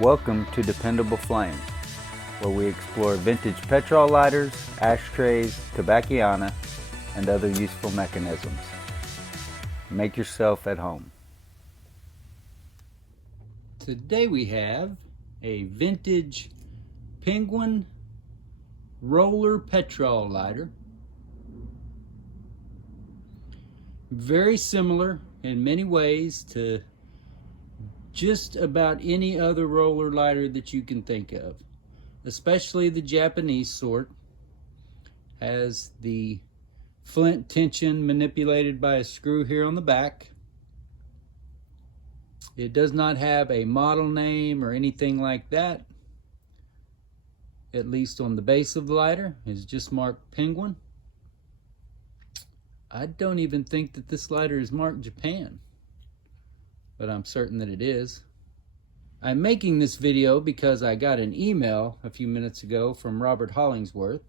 Welcome to Dependable Flame, where we explore vintage petrol lighters, ashtrays, tobacconiana, and other useful mechanisms. Make yourself at home. Today we have a vintage Penguin roller petrol lighter. Very similar in many ways to just about any other roller lighter that you can think of, especially the Japanese sort. Has the flint tension manipulated by a screw here on the back. It does not have a model name or anything like that. At least on the base of the lighter, is just marked Penguin. I don't even think that this lighter is marked Japan, but I'm certain that it is. I'm making this video because I got an email a few minutes ago from Robert Hollingsworth,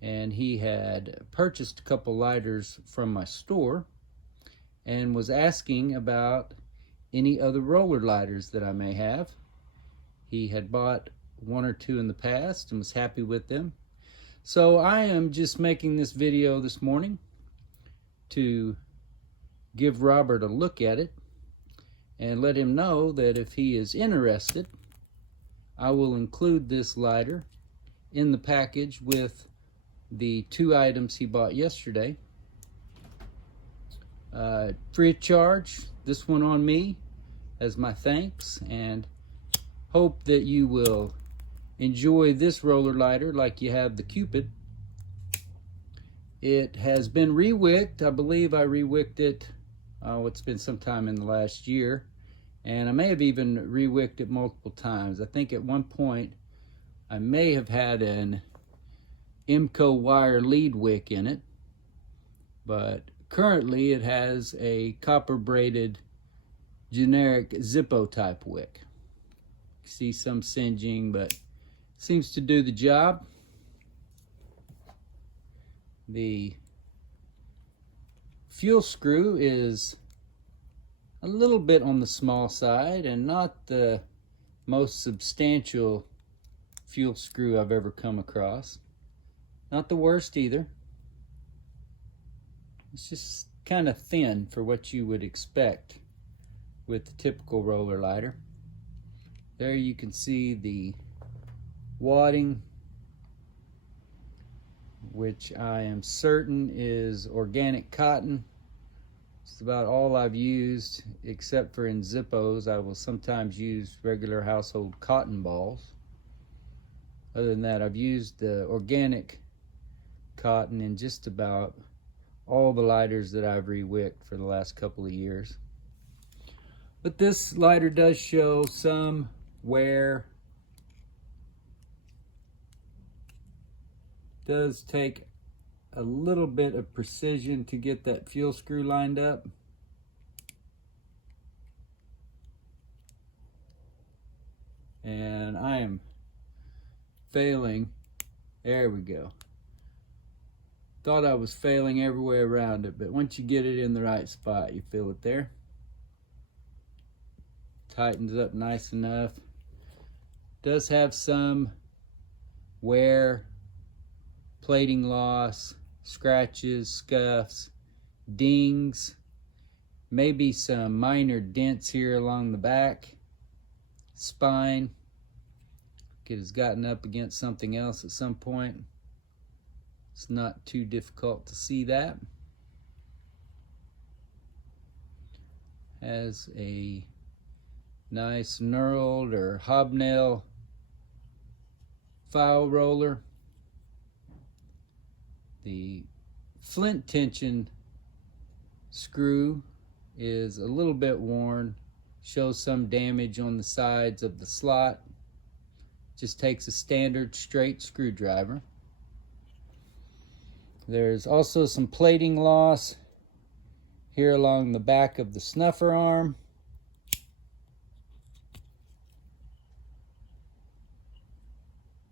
and he had purchased a couple lighters from my store and was asking about any other roller lighters that I may have. He had bought one or two in the past and was happy with them. So I am just making this video this morning to give Robert a look at it and let him know that if he is interested, I will include this lighter in the package with the two items he bought yesterday. Free of charge, this one on me as my thanks, and hope that you will enjoy this roller lighter like you have the Cupid. It has been rewicked. I believe I rewicked it, it's been sometime in the last year, and I may have even rewicked it multiple times. I think at one point I may have had an IMCO wire lead wick in it, but currently it has a copper braided generic Zippo type wick. See some singeing, but seems to do the job. The fuel screw is a little bit on the small side and not the most substantial fuel screw I've ever come across. Not the worst either. It's just kind of thin for what you would expect with the typical roller lighter. There you can see the wadding, which I am certain is organic cotton. It's about all I've used, except for in Zippos. I will sometimes use regular household cotton balls. Other than that, I've used the organic cotton in just about all the lighters that I've rewicked for the last couple of years. But this lighter does show some wear. Does take a little bit of precision to get that fuel screw lined up. And I am failing. There we go. Thought I was failing everywhere around it, but once you get it in the right spot, you feel it there. Tightens up nice enough. Does have some wear, plating loss, scratches, scuffs, dings, maybe some minor dents here along the back, spine. It has gotten up against something else at some point. It's not too difficult to see that. Has a nice knurled or hobnail file roller. The flint tension screw is a little bit worn, shows some damage on the sides of the slot. Just takes a standard straight screwdriver. There's also some plating loss here along the back of the snuffer arm.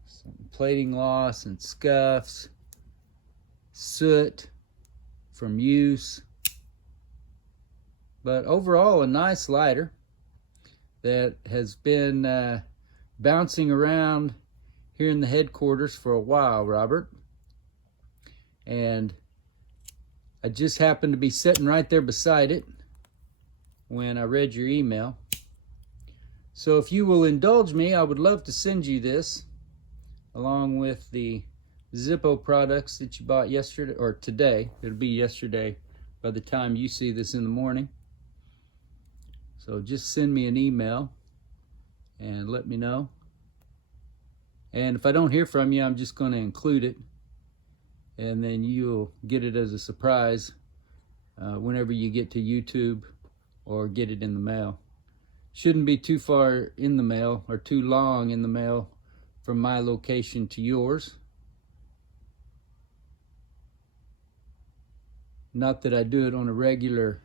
Some plating loss and scuffs, soot from use. But overall, a nice lighter. that has been bouncing around here in the headquarters for a while, Robert. And I just happened to be sitting right there beside it when I read your email. So if you will indulge me, I would love to send you this along with the Zippo products that you bought yesterday, or today. It'll be yesterday by the time you see this in the morning. So just send me an email and let me know. And if I don't hear from you, I'm just going to include it, and then you'll get it as a surprise whenever you get to YouTube or get it in the mail. Shouldn't be too far in the mail or too long in the mail from my location to yours. Not that I do it on a regular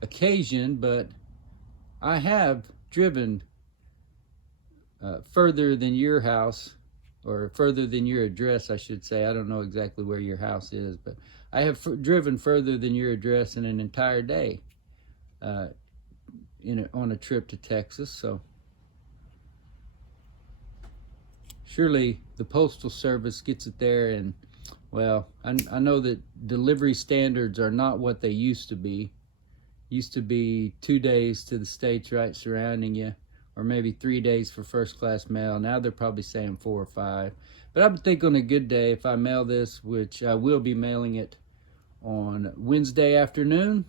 occasion, but I have driven further than your house, or further than your address, I should say. I don't know exactly where your house is, but I have driven further than your address in an entire day on a trip to Texas. So surely the Postal Service gets it there. And well, I know that delivery standards are not what they used to be. Used to be 2 days to the states right surrounding you, or maybe 3 days for first class mail. Now they're probably saying 4 or 5. But I would think on a good day, if I mail this, which I will be mailing it on Wednesday afternoon,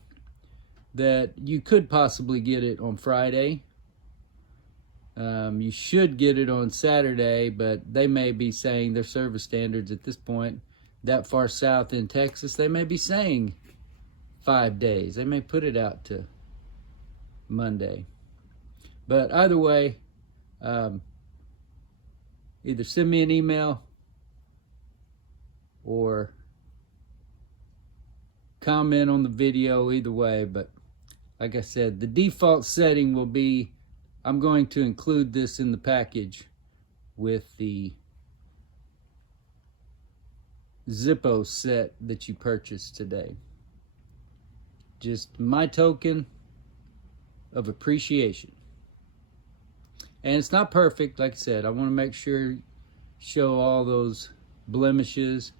that you could possibly get it on Friday. You should get it on Saturday, but they may be saying their service standards at this point, that far south in Texas, they may be saying 5 days. They may put it out to Monday. But either way, either send me an email or comment on the video, either way. But like I said, the default setting will be, I'm going to include this in the package with the Zippo set that you purchased today. Just my token of appreciation. And it's not perfect, like I said. I want to make sure, show all those blemishes,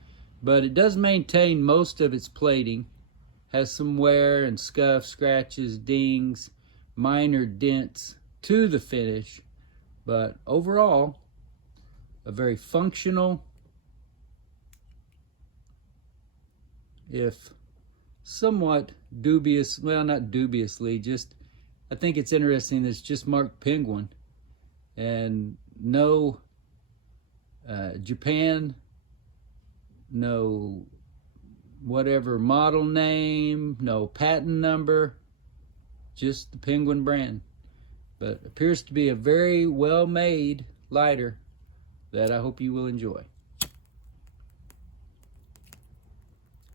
but it does maintain most of its plating. Has some wear and scuff, scratches, dings, minor dents to the finish, but overall, a very functional, if somewhat dubious, well, not dubiously, just, I think it's interesting that it's just marked Penguin and no Japan, no whatever model name, no patent number, just the Penguin brand. But appears to be a very well made lighter that I hope you will enjoy.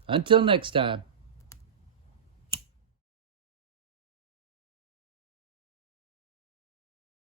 Until next time.